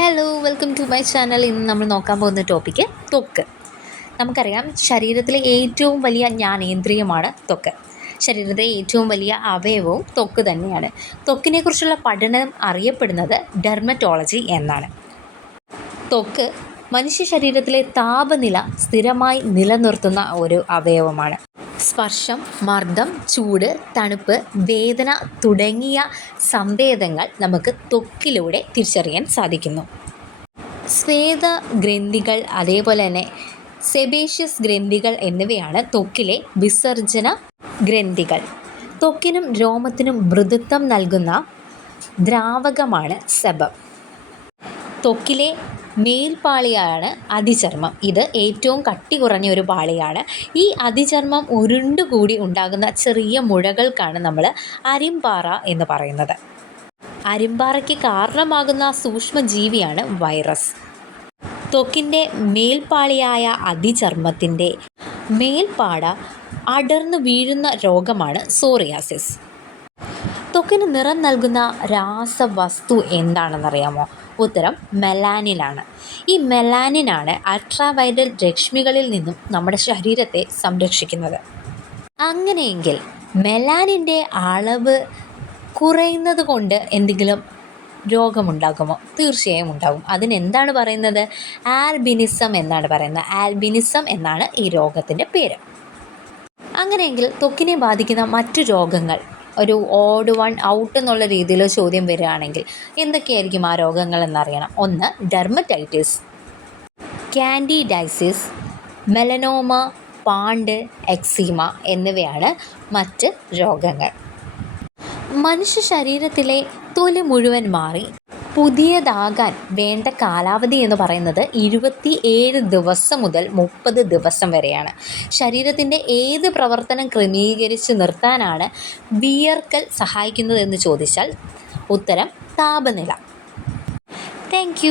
Hello welcome to my channel ഇന്ന് നമ്മൾ നോക്കാൻ പോകുന്ന ടോപ്പിക്ക് ത്വക്ക് നമുക്കറിയാം ശരീരത്തിലെ ഏറ്റവും വലിയ ജ്ഞാനേന്ദ്രിയമാണ് ത്വക്ക് ശരീരത്തിലെ ഏറ്റവും വലിയ അവയവവും ത്വക്ക് തന്നെയാണ്. ത്വക്കിനെക്കുറിച്ചുള്ള പഠനം അറിയപ്പെടുന്നത് ഡെർമറ്റോളജി എന്നാണ്. ത്വക്ക് മനുഷ്യ ശരീരത്തിലെ താപനില സ്ഥിരമായി നിലനിർത്തുന്ന ഒരു അവയവമാണ്. സ്പർശം മർദ്ദം ചൂട് തണുപ്പ് വേദന തുടങ്ങിയ സംവേദങ്ങൾ നമുക്ക് തൊക്കിലൂടെ തിരിച്ചറിയാൻ സാധിക്കുന്നു. സ്വേദ ഗ്രന്ഥികൾ അതേപോലെ തന്നെ സെബേഷ്യസ് ഗ്രന്ഥികൾ എന്നിവയാണ് തൊക്കിലെ വിസർജന ഗ്രന്ഥികൾ. ത്വക്കിനും രോമത്തിനും മൃദുത്വം നൽകുന്ന ദ്രാവകമാണ് സെബം. ത്വക്കിലെ മേൽപ്പാളിയാണ് അതിചർമ്മം. ഇത് ഏറ്റവും കട്ടി കുറഞ്ഞ ഒരു പാളിയാണ്. ഈ അതിചർമ്മം ഉരുണ്ടുകൂടി ഉണ്ടാകുന്ന ചെറിയ മുഴകൾക്കാണ് നമ്മൾ അരിമ്പാറ എന്ന് പറയുന്നത്. അരിമ്പാറയ്ക്ക് കാരണമാകുന്ന സൂക്ഷ്മജീവിയാണ് വൈറസ്. ത്വക്കിന്റെ മേൽപാളിയായ അതിചർമ്മത്തിന്റെ മേൽപ്പാട അടർന്നു വീഴുന്ന രോഗമാണ് സോറിയാസിസ്. ത്വക്കിന് നിറം നൽകുന്ന രാസവസ്തു എന്താണെന്നറിയാമോ? ഉത്തരം മെലാനിനാണ് ഈ മെലാനിനാണ് അൾട്രാവയലറ്റ് രശ്മികളിൽ നിന്നും നമ്മുടെ ശരീരത്തെ സംരക്ഷിക്കുന്നത്. അങ്ങനെയെങ്കിൽ മെലാനിന്റെ അളവ് കുറയുന്നത് കൊണ്ട് എന്തെങ്കിലും രോഗമുണ്ടാകുമോ? തീർച്ചയായും ഉണ്ടാകും. അതിനെന്താണ് പറയുന്നത്? ആൽബിനിസം എന്നാണ് പറയുന്നത്. ആൽബിനിസം എന്നാണ് ഈ രോഗത്തിന്റെ പേര്. അങ്ങനെയെങ്കിൽ ത്വക്കിനെ ബാധിക്കുന്ന മറ്റു രോഗങ്ങൾ ഒരു ഓഡ് വൺ ഔട്ട് എന്നുള്ള രീതിയിൽ ചോദ്യം വരികയാണെങ്കിൽ എന്തൊക്കെയായിരിക്കും ആ രോഗങ്ങൾ എന്നറിയണം. ഒന്ന് ഡെർമറ്റൈറ്റിസ് കാൻഡിഡൈസിസ് മെലനോമ പാണ്ട് എക്സീമ എന്നിവയാണ് മറ്റ് രോഗങ്ങൾ. മനുഷ്യ ശരീരത്തിലെ തൊലി മുഴുവൻ മാറി പുതിയതാകാൻ വേണ്ട കാലാവധി എന്ന് പറയുന്നത് ഇരുപത്തി ഏഴ് ദിവസം മുതൽ മുപ്പത് ദിവസം വരെയാണ്. ശരീരത്തിന്റെ ഏത് പ്രവർത്തനം ക്രമീകരിച്ച് നിർത്താനാണ് വിയർക്കൽ സഹായിക്കുന്നതെന്ന് ചോദിച്ചാൽ ഉത്തരം താപനില. താങ്ക്